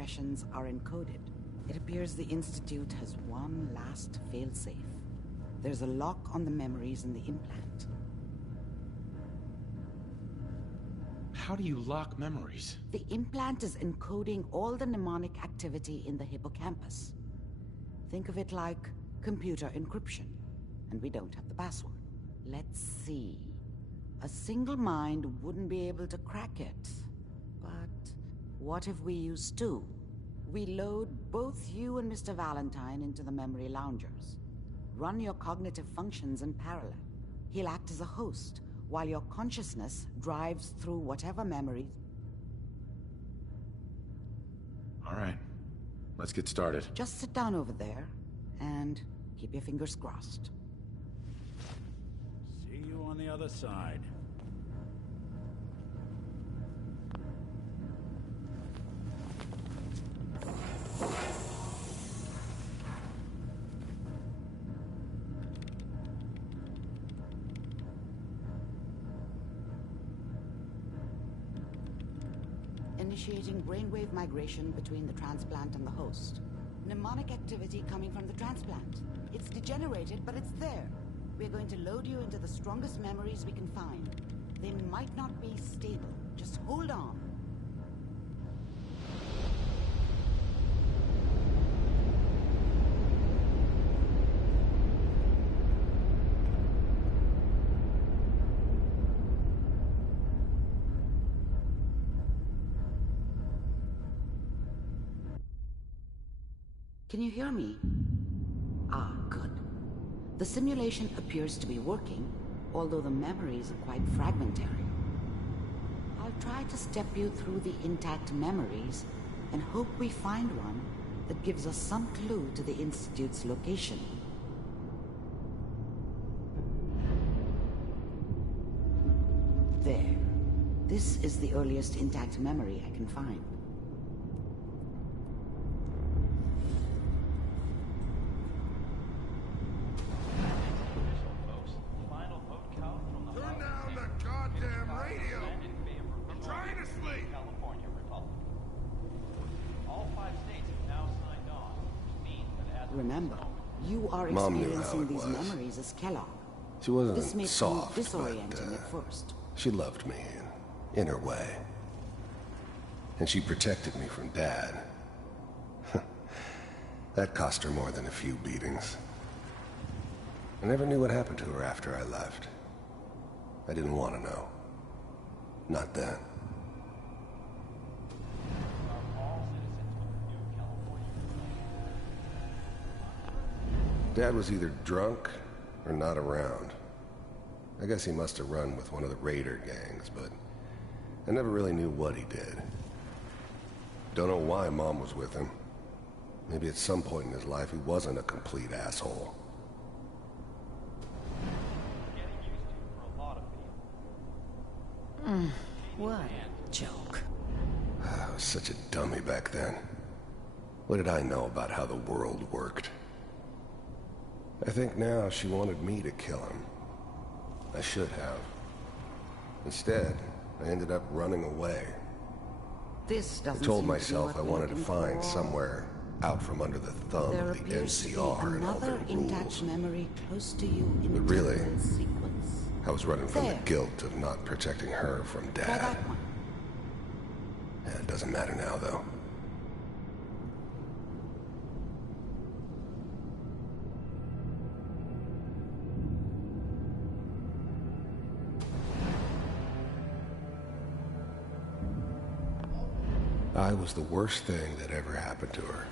impressions are encoded. It appears the Institute has one last failsafe. There's a lock on the memories in the implant. How do you lock memories? The implant is encoding all the mnemonic activity in the hippocampus. Think of it like computer encryption, and we don't have the password. Let's see. A single mind wouldn't be able to crack it. But what if we use two? We load both you and Mr. Valentine into the memory loungers. Run your cognitive functions in parallel. He'll act as a host, while your consciousness drives through whatever memory. All right, let's get started. Just sit down over there, and keep your fingers crossed. See you on the other side. Initiating brainwave migration between the transplant and the host. Mnemonic activity coming from the transplant. It's degenerated, but it's there. We're going to load you into the strongest memories we can find. They might not be stable. Just hold on. Can you hear me? Ah, good. The simulation appears to be working, although the memories are quite fragmentary. I'll try to step you through the intact memories and hope we find one that gives us some clue to the Institute's location. There. This is the earliest intact memory I can find. Remember, you are experiencing these memories as Kellogg. She wasn't This may soft, prove disorienting but, at first. she loved me in her way. And she protected me from Dad. That cost her more than a few beatings. I never knew what happened to her after I left. I didn't want to know. Not then. Dad was either drunk or not around. I guess he must have run with one of the raider gangs, but I never really knew what he did. Don't know why Mom was with him. Maybe at some point in his life he wasn't a complete asshole. What a joke. I was such a dummy back then. What did I know about how the world worked? I think now she wanted me to kill him. I should have. Instead, I ended up running away. This doesn't I told seem myself to be I what wanted to we're find looking for. somewhere out from under the thumb There of the appears to be NCR and all their another intact rules. memory close to you in But the really, temporal sequence. I was running from There. the guilt of not protecting her from Try Dad. that one. Yeah, it doesn't matter now, though. I was the worst thing that ever happened to her.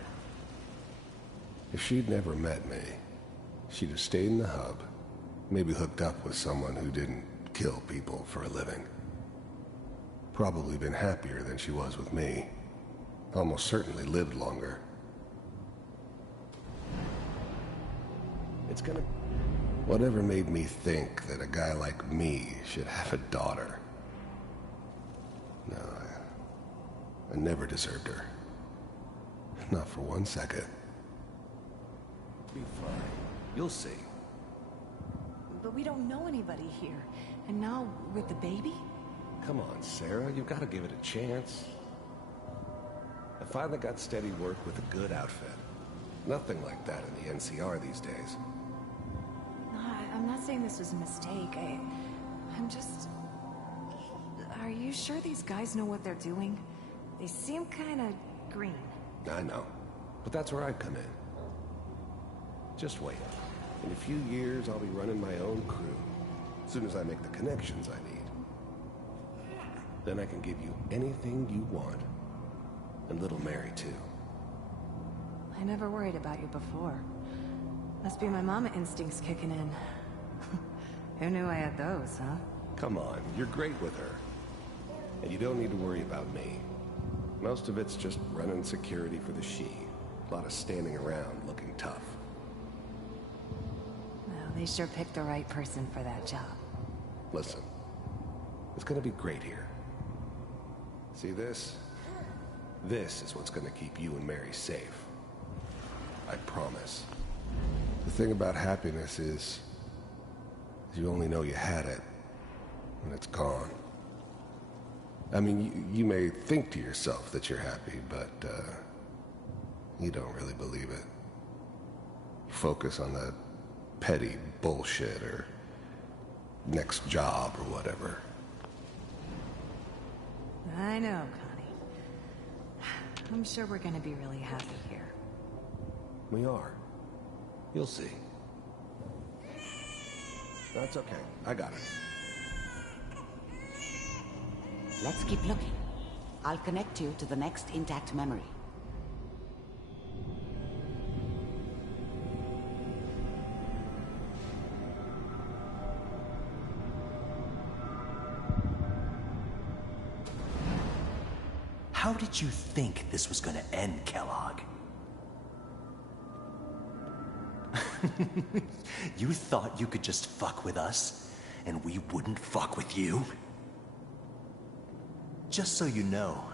If she'd never met me, she'd have stayed in the hub, maybe hooked up with someone who didn't kill people for a living. Probably been happier than she was with me. Almost certainly lived longer. It's gonna... Whatever made me think that a guy like me should have a daughter? No, I never deserved her. Not for 1 second. Be fine. You'll see. But we don't know anybody here. And now, with the baby? Come on, Sarah. You've got to give it a chance. A finally got steady work with a good outfit. Nothing like that in the NCR these days. I'm not saying this was a mistake. I'm just... Are you sure these guys know what they're doing? They seem kind of green. I know, but that's where I come in. Just wait. In a few years, I'll be running my own crew. As soon as I make the connections I need. Then I can give you anything you want. And little Mary, too. I never worried about you before. Must be my mama instincts kicking in. Who knew I had those, huh? Come on, you're great with her. And you don't need to worry about me. Most of it's just running security for the she. A lot of standing around looking tough. Well, they sure picked the right person for that job. Listen, it's gonna be great here. See this? This is what's gonna keep you and Mary safe. I promise. The thing about happiness is you only know you had it when it's gone. I mean, you may think to yourself that you're happy, but you don't really believe it. You focus on that petty bullshit or next job or whatever. I know, Connie. I'm sure we're gonna be really happy here. We are. You'll see. That's okay. I got it. Let's keep looking. I'll connect you to the next intact memory. How did you think this was gonna end, Kellogg? You thought you could just fuck with us, and we wouldn't fuck with you? Just so you know,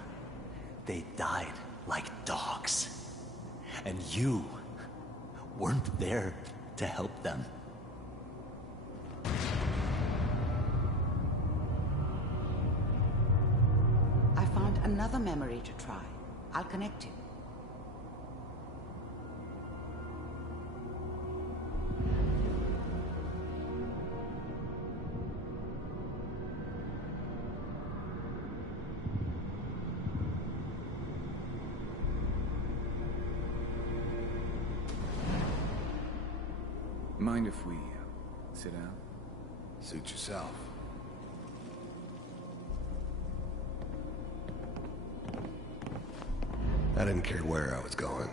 they died like dogs. And you weren't there to help them. I found another memory to try. I'll connect you. Mind if we sit down? Suit yourself. I didn't care where I was going.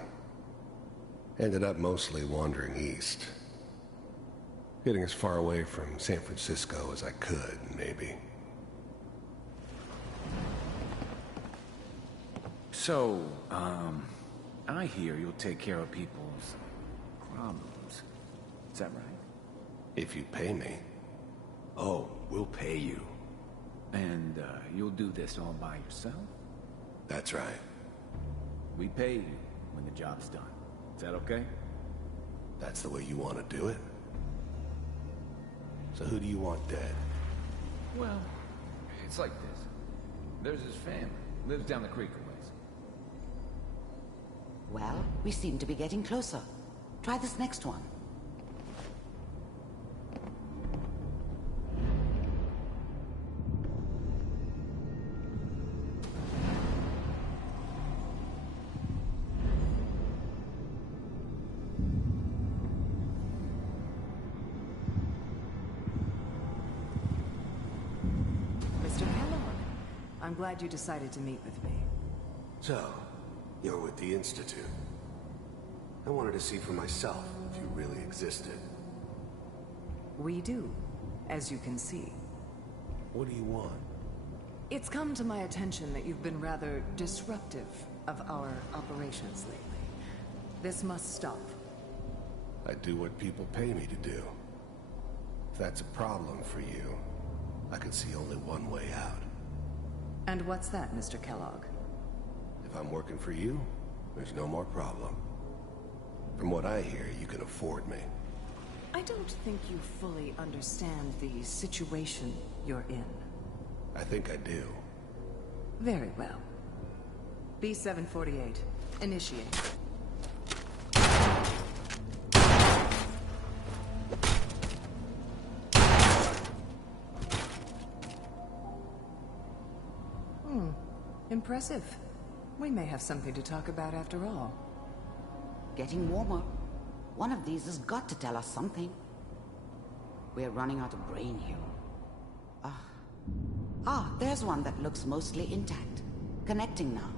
Ended up mostly wandering east. Getting as far away from San Francisco as I could, maybe. So, I hear you'll take care of people's problems. Is that right? If you pay me. Oh, we'll pay you. And, you'll do this all by yourself? That's right. We pay you when the job's done. Is that okay? That's the way you want to do it? So who do you want dead? Well, it's like this. There's his family. Lives down the creek a ways. Well, we seem to be getting closer. Try this next one. Mr. Kellogg, I'm glad you decided to meet with me. So, you're with the Institute. I wanted to see for myself if you really existed. We do, as you can see. What do you want? It's come to my attention that you've been rather disruptive of our operations lately. This must stop. I do what people pay me to do. If that's a problem for you, I can see only one way out. And what's that, Mr. Kellogg? If I'm working for you, there's no more problem. From what I hear, you can afford me. I don't think you fully understand the situation you're in. I think I do. Very well. B-748. Initiate. Impressive. We may have something to talk about after all. Getting warmer. One of these has got to tell us something. We're running out of brain here. There's one that looks mostly intact. Connecting now.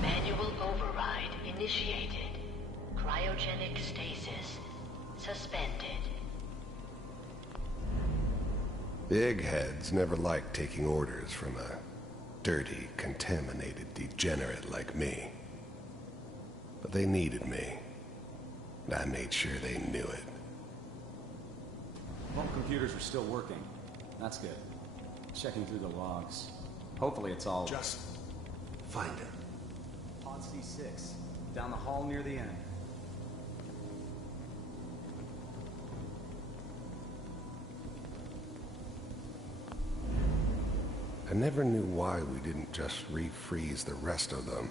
Manual override initiated. Cryogenic stasis suspended. The eggheads never liked taking orders from a dirty, contaminated degenerate like me. But they needed me, and I made sure they knew it. Well, computers are still working. That's good. Checking through the logs. Hopefully it's all... Just find it. Pod C6, down the hall near the end. I never knew why we didn't just refreeze the rest of them.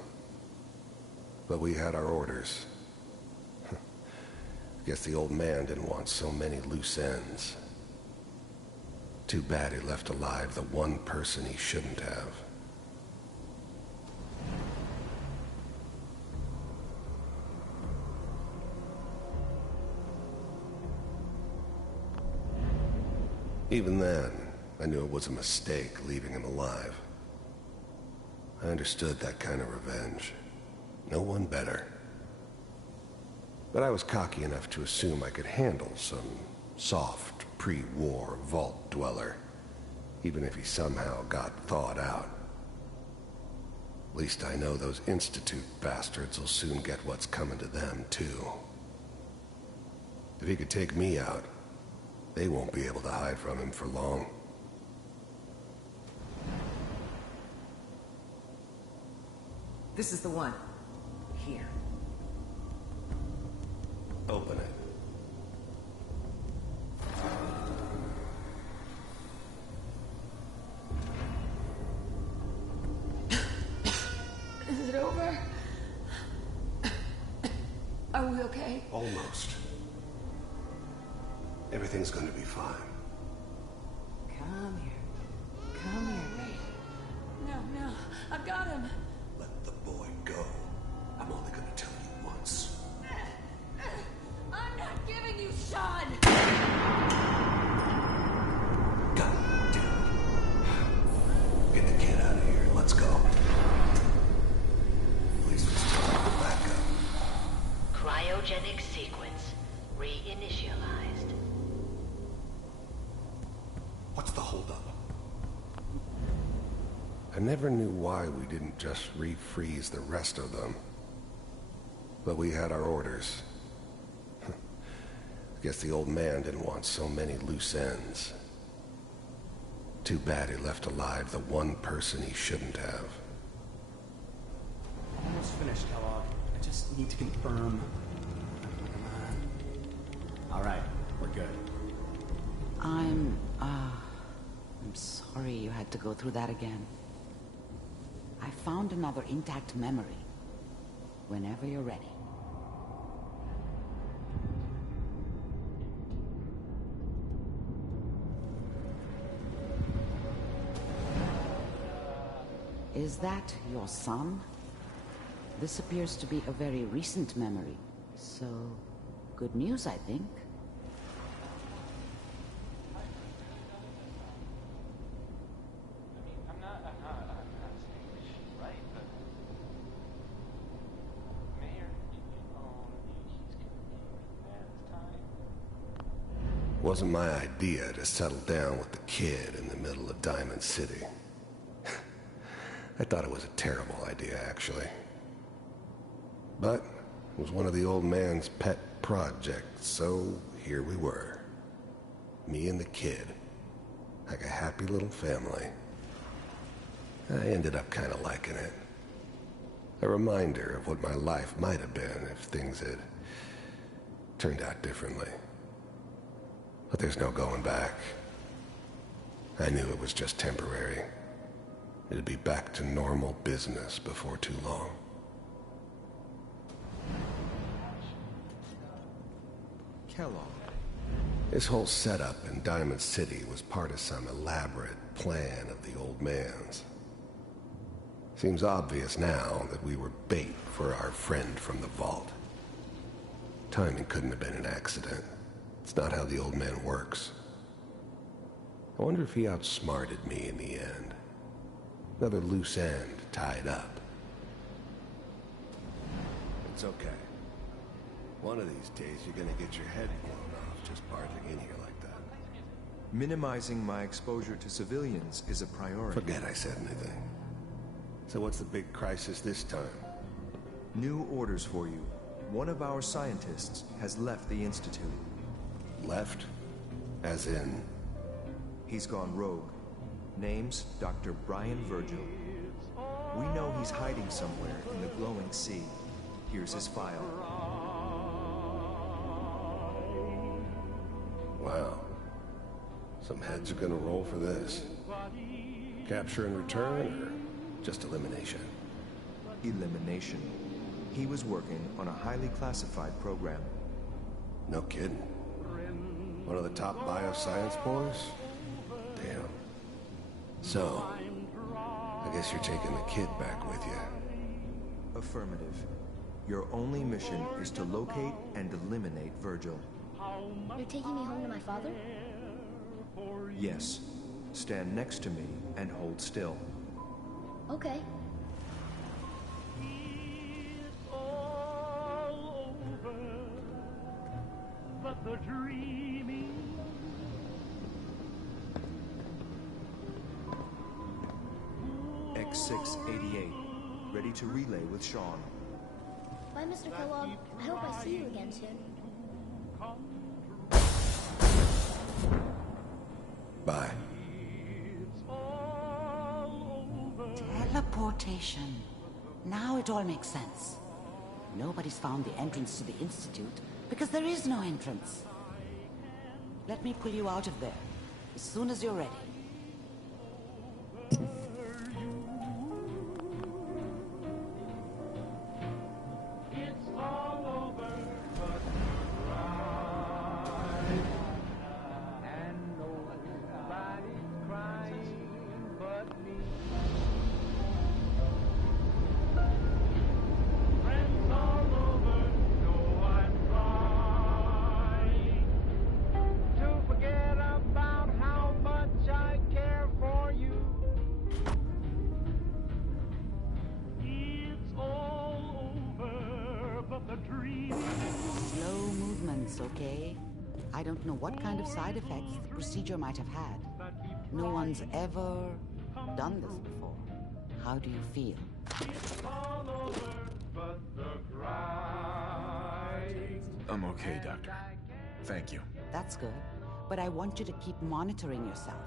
But we had our orders. Guess the old man didn't want so many loose ends. Too bad he left alive the one person he shouldn't have. Even then, I knew it was a mistake leaving him alive. I understood that kind of revenge. No one better. But I was cocky enough to assume I could handle some soft, pre-war vault dweller, even if he somehow got thawed out. At least I know those Institute bastards will soon get what's coming to them, too. If he could take me out, they won't be able to hide from him for long. This is the one. Here. Open it. Is it over? Are we okay? Almost. Everything's going to be fine. Come here. Come here, baby. No, I've got him. Let the boy go. I'm only going to tell you once. I'm not giving you Sean! God damn it. Get the kid out of here. Let's go. At least we still have the backup. Cryogenic sequence reinitialized. What's the holdup? I never knew why we didn't just refreeze the rest of them. But we had our orders. Guess the old man didn't want so many loose ends. Too bad he left alive the one person he shouldn't have. Almost finished, Kellogg. I just need to confirm. All right, we're good. I'm sorry you had to go through that again. I found another intact memory. Whenever you're ready. Is that your son? This appears to be a very recent memory, so good news, I think. Wasn't my idea to settle down with the kid in the middle of Diamond City. I thought it was a terrible idea, actually. But it was one of the old man's pet projects, so here we were. Me and the kid. Like a happy little family. I ended up kind of liking it. A reminder of what my life might have been if things had turned out differently. But there's no going back. I knew it was just temporary. It'd be back to normal business before too long. Kellogg. This whole setup in Diamond City was part of some elaborate plan of the old man's. Seems obvious now that we were bait for our friend from the vault. Timing couldn't have been an accident. It's not how the old man works. I wonder if he outsmarted me in the end. Another loose end tied up. It's okay. One of these days you're gonna get your head blown off just barging in here like that. Minimizing my exposure to civilians is a priority. Forget I said anything. So what's the big crisis this time? New orders for you. One of our scientists has left the Institute. Left? As in? He's gone rogue. Name's Dr. Brian Virgil. We know he's hiding somewhere in the glowing sea. Here's his file. Wow. Some heads are gonna roll for this. Capture and return, or just elimination? Elimination. He was working on a highly classified program. No kidding. One of the top bioscience boys? Damn. So, I guess you're taking the kid back with you. Affirmative. Your only mission is to locate and eliminate Virgil. You're taking me home to my father? Yes. Stand next to me and hold still. Okay. X688. Ready to relay with Sean. Bye, Mr. Kellogg. I hope I see you again soon. Bye. Teleportation. Now it all makes sense. Nobody's found the entrance to the Institute because there is no entrance. Let me pull you out of there as soon as you're ready. Slow movements, okay? I don't know what kind of side effects the procedure might have had. No one's ever done this before. How do you feel? I'm okay, Doctor. Thank you. That's good. But I want you to keep monitoring yourself.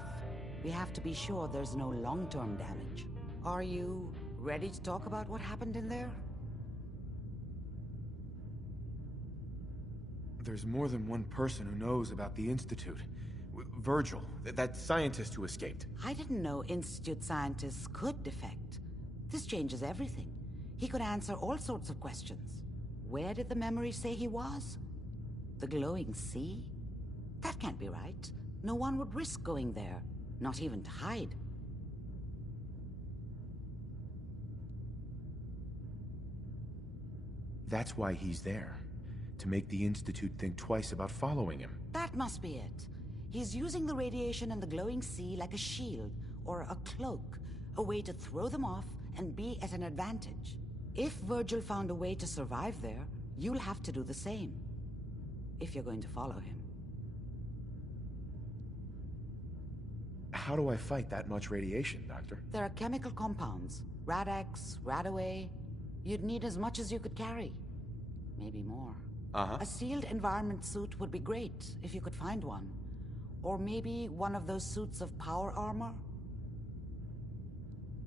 We have to be sure there's no long-term damage. Are you ready to talk about what happened in there? There's more than one person who knows about the Institute. Virgil, that scientist who escaped. I didn't know Institute scientists could defect. This changes everything. He could answer all sorts of questions. Where did the memory say he was? The glowing sea? That can't be right. No one would risk going there, not even to hide. That's why he's there. To make the Institute think twice about following him. That must be it. He's using the radiation and the glowing sea like a shield or a cloak, a way to throw them off and be at an advantage. If Virgil found a way to survive there, you'll have to do the same. If you're going to follow him. How do I fight that much radiation, Doctor? There are chemical compounds. Rad-X, Radaway. You'd need as much as you could carry. Maybe more. A sealed environment suit would be great, if you could find one. Or maybe one of those suits of power armor?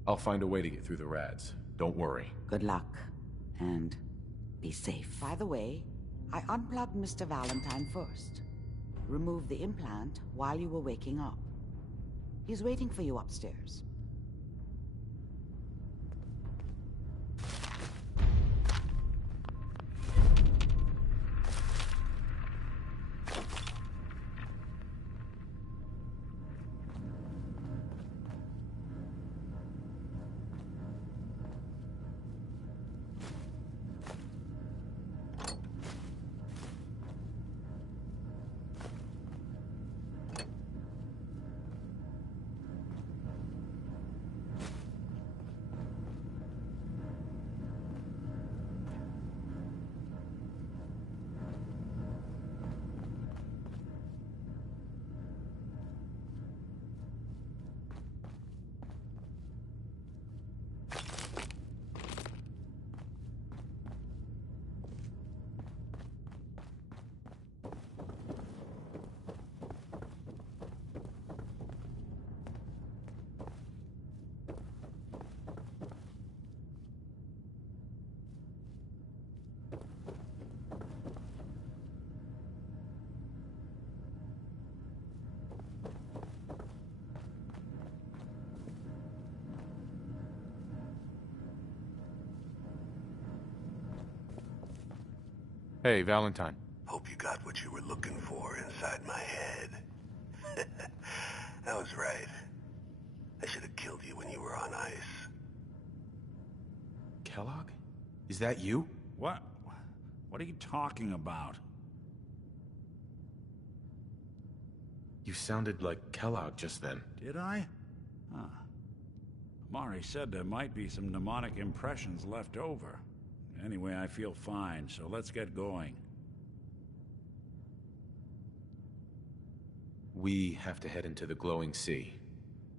I'll find a way to get through the rads. Don't worry. Good luck. And be safe. By the way, I unplugged Mr. Valentine first. Removed the implant while you were waking up. He's waiting for you upstairs. Hey, Valentine. Hope you got what you were looking for inside my head. I was right. I should have killed you when you were on ice. Kellogg? Is that you? What? What are you talking about? You sounded like Kellogg just then. Did I? Huh. Mari said there might be some mnemonic impressions left over. Anyway, I feel fine, so let's get going. We have to head into the glowing sea.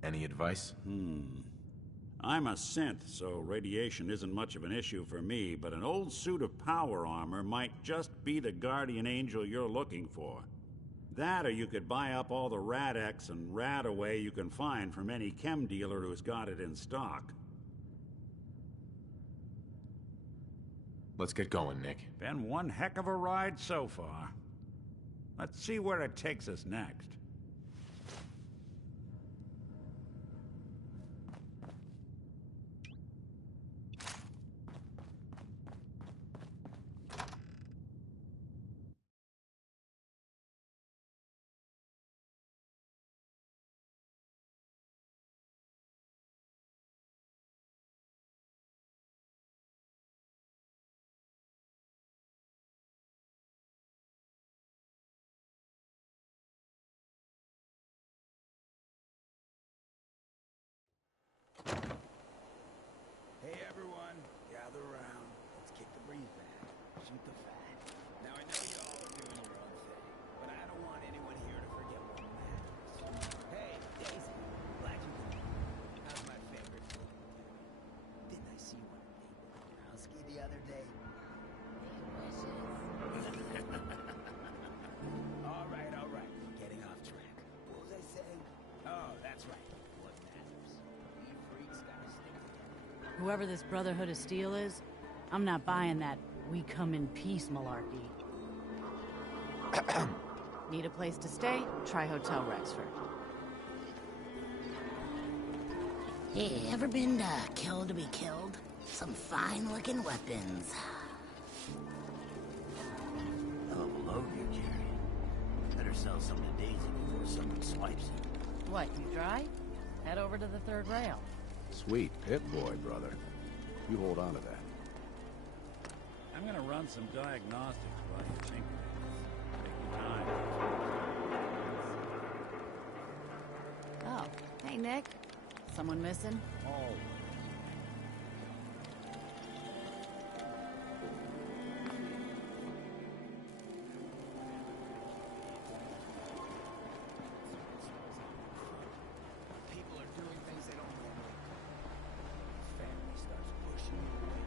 Any advice? I'm a synth, so radiation isn't much of an issue for me, but an old suit of power armor might just be the guardian angel you're looking for. That, or you could buy up all the Rad-X and Rad-Away you can find from any chem dealer who's got it in stock. Let's get going, Nick. Been one heck of a ride so far. Let's see where it takes us next. Hey everyone, gather around. Let's kick the breeze back. Shoot the fat. Now I know you all are doing your own thing, but I don't want anyone here to forget what matters. Hey, Daisy, glad you came. How's my favorite food? Didn't I see one at Browski the other day? All right. Getting off track. What was I saying? Oh, that's right. What matters? We freaks gotta stick together. Whoever this Brotherhood of Steel is, I'm not buying that we come in peace malarkey. Need a place to stay? Try Hotel Rexford. Hey, ever been killed to be killed? Some fine-looking weapons. Hell of a load you're carrying. Better sell some to Daisy before someone swipes it. What, you dry? Head over to the third rail. Sweet Pip-Boy, brother. You hold on to that. I'm gonna run some diagnostics while you tinker. Take your time. Oh, hey Nick. Someone missing? Always. People are doing things they don't want to. Family starts pushing you away.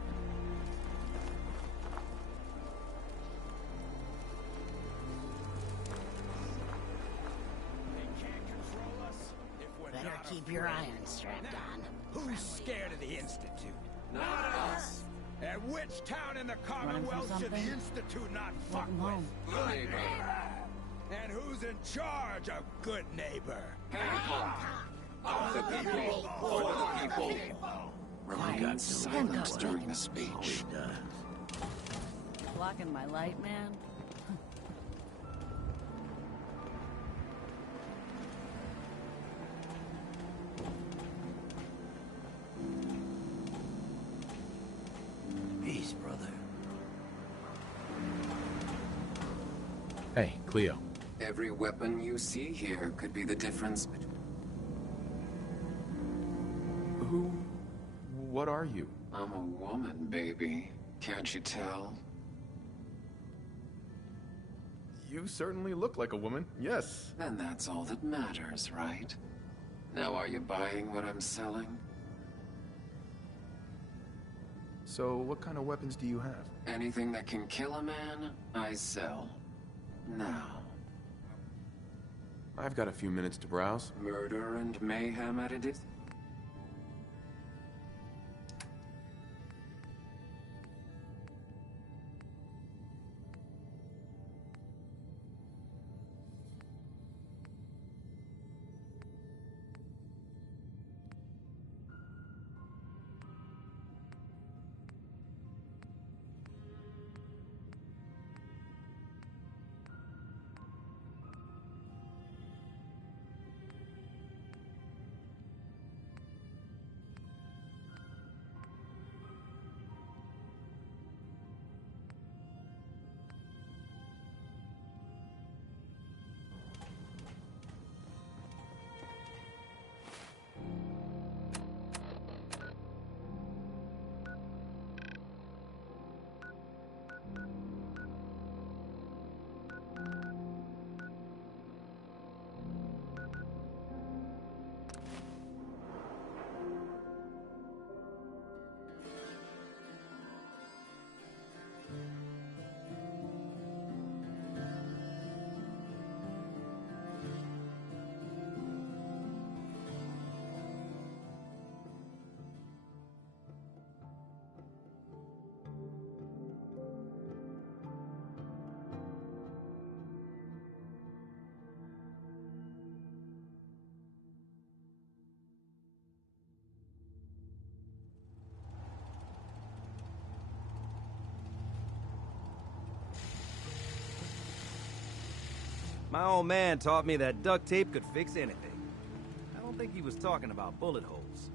They can't control us if we're Better not keep your afraid. iron strapped on. Who's scared of the Institute? Not us! At which town in the Commonwealth should the something? Institute not fuck Welcome with? home. And who's in charge of good neighbor? Of the people, for the people. Roman got silence during the speech. Blocking my light, man? Peace, brother. Hey, Cleo. Every weapon you see here could be the difference between... What are you? I'm a woman, baby. Can't you tell? You certainly look like a woman, yes. Then that's all that matters, right? Now are you buying what I'm selling? So, what kind of weapons do you have? Anything that can kill a man, I sell. Now. I've got a few minutes to browse. Murder and mayhem at a distance. My old man taught me that duct tape could fix anything. I don't think he was talking about bullet holes.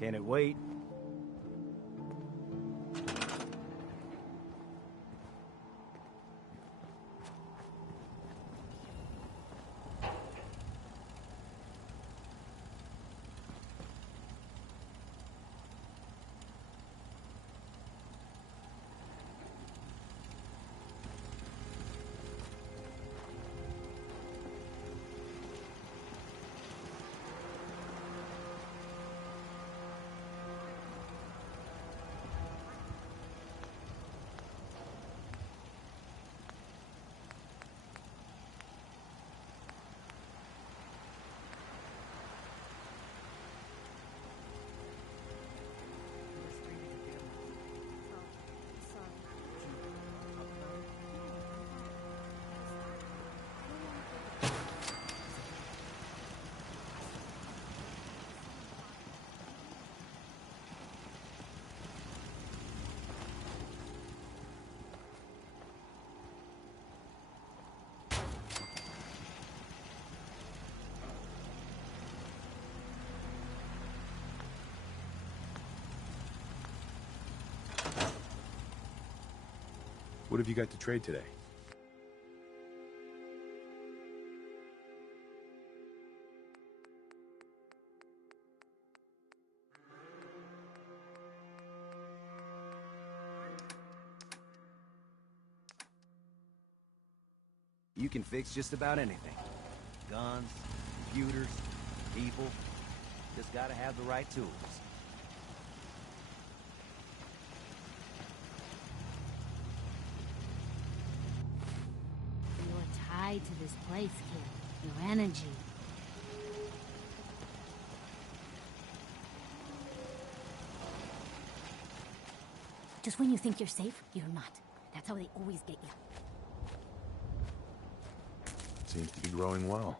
Can it wait? What have you got to trade today? You can fix just about anything. Guns, computers, people. Just gotta have the right tools. You're tied to this place, kid. Your energy. Just when you think you're safe, you're not. That's how they always get you. Seems to be growing well.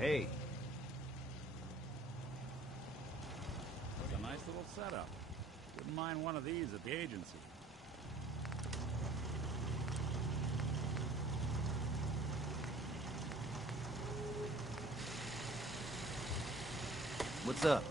Hey. It's a nice little setup. Wouldn't mind one of these at the agency. What's up?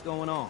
What's going on?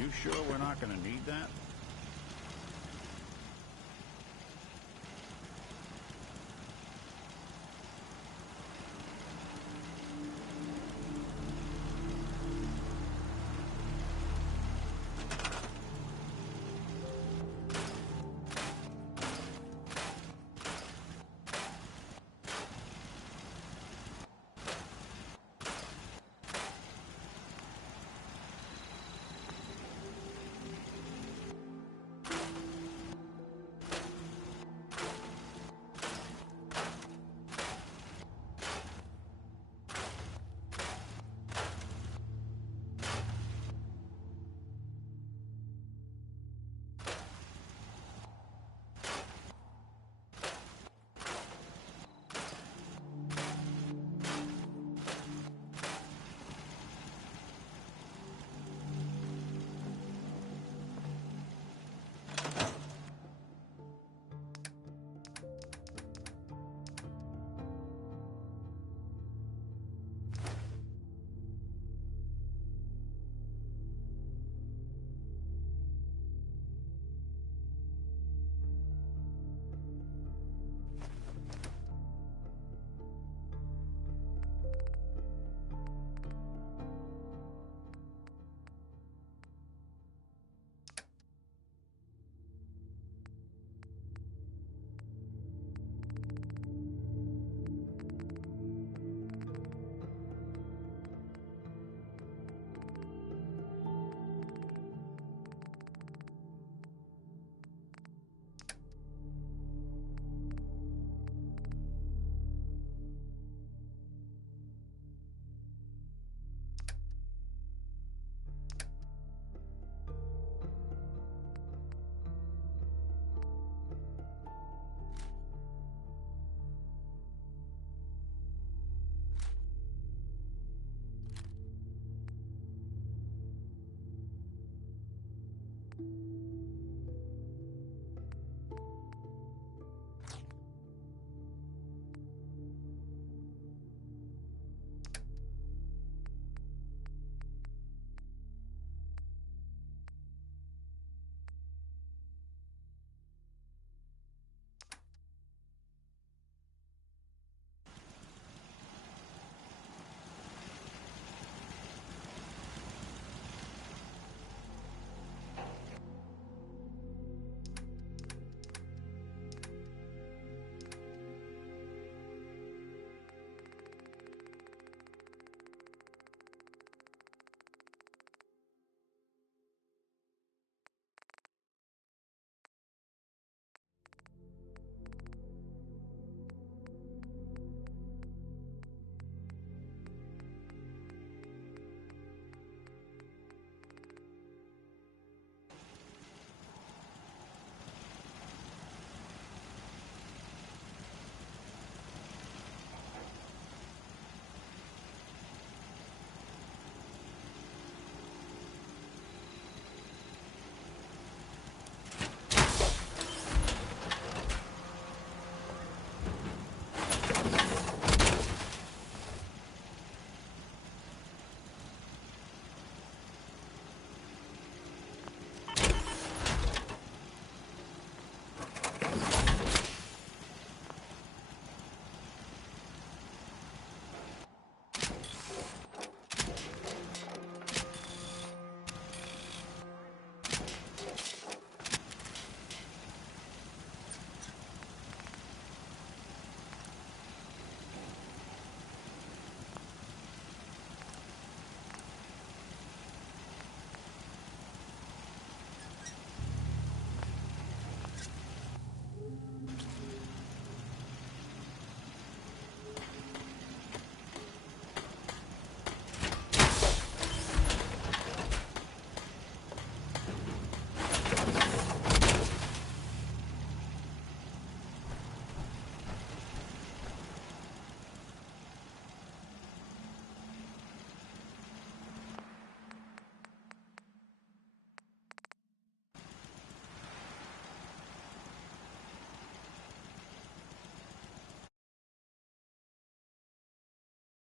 You sure we're not gonna need that?